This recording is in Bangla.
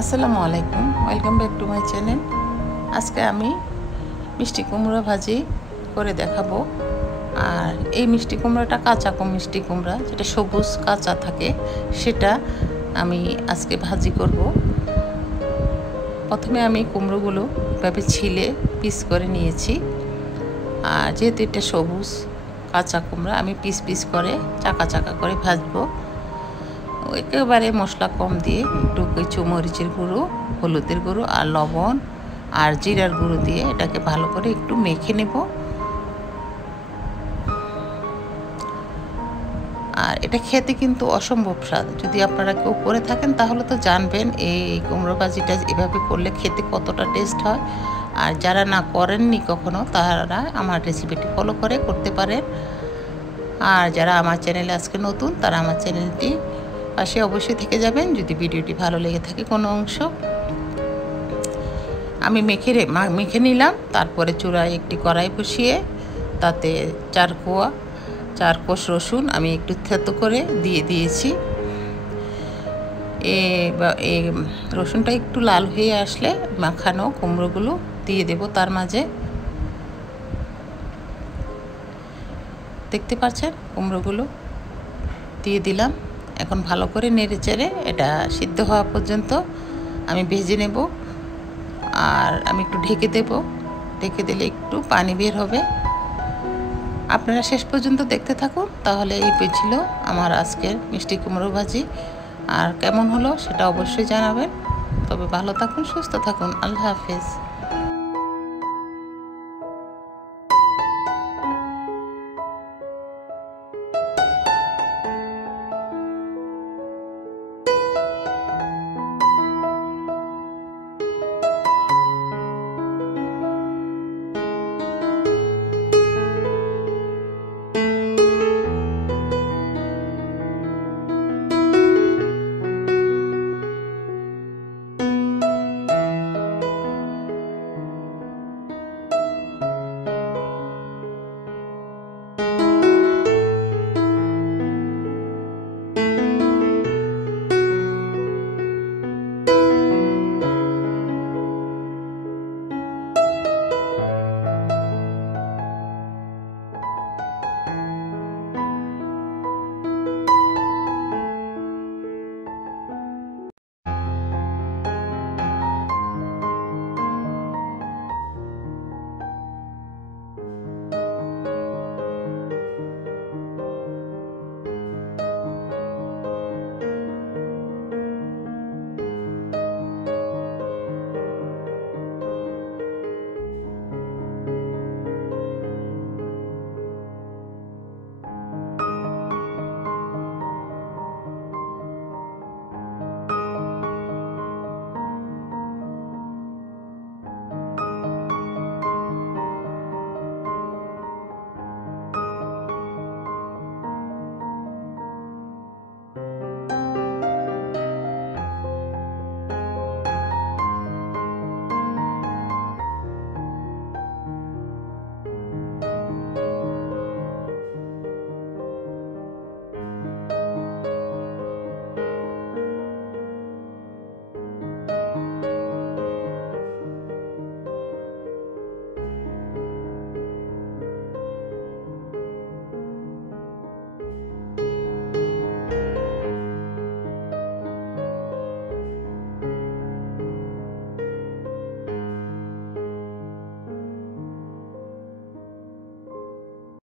আসসালামু আলাইকুম, welcome back to my channel. আজকে আমি মিষ্টি কুমড়া ভাজি করে দেখাবো। আর এই মিষ্টি কুমড়াটা কাঁচা মিষ্টি কুমড়া, যেটা সবুজ কাঁচা থাকে, সেটা আমি আজকে ভাজি করব। প্রথমে আমি কুমড়োগুলো এভাবে ছিলে পিস করে নিয়েছি। আর যেহেতু এটা সবুজ কাঁচা কুমড়া, আমি পিস পিস করে চাকা চাকা করে ভাজবো। একেবারে মশলা কম দিয়ে একটু কিছু মরিচের গুঁড়ো, হলুদের গুঁড়ো আর লবণ আর জিরার গুঁড়ো দিয়ে এটাকে ভালো করে একটু মেখে নেব। আর এটা খেতে কিন্তু অসম্ভব স্বাদ। যদি আপনারা কেউ করে থাকেন তাহলে তো জানবেন এই কুমড়ো ভাজিটা এভাবে করলে খেতে কতটা টেস্ট হয়। আর যারা না করেননি কখনো, তারা আমার রেসিপিটি ফলো করে করতে পারেন। আর যারা আমার চ্যানেলে আজকে নতুন, তারা আমার চ্যানেলটি পাশে অবশ্যই থেকে যাবেন। যদি ভিডিওটি ভালো লেগে থাকে কোনো অংশ, আমি মেখে নিলাম। তারপরে চুলায় একটি কড়াই বসিয়ে তাতে 4 কোষ রসুন আমি একটু থেতো করে দিয়ে দিয়েছি। এই রসুনটা একটু লাল হয়ে আসলে মাখানো কুমড়োগুলো দিয়ে দেব তার মাঝে। দেখতে পাচ্ছেন কুমড়োগুলো দিয়ে দিলাম। এখন ভালো করে নেড়ে চেড়ে এটা সিদ্ধ হওয়া পর্যন্ত আমি ভেজে নেব। আর আমি একটু ঢেকে দেব। ঢেকে দিলে একটু পানি বের হবে। আপনারা শেষ পর্যন্ত দেখতে থাকুন, তাহলে এই ছিল আমার আজকের মিষ্টি কুমড়ো ভাজি। আর কেমন হলো সেটা অবশ্যই জানাবেন। তবে ভালো থাকুন, সুস্থ থাকুন। আল্লাহ হাফেজ।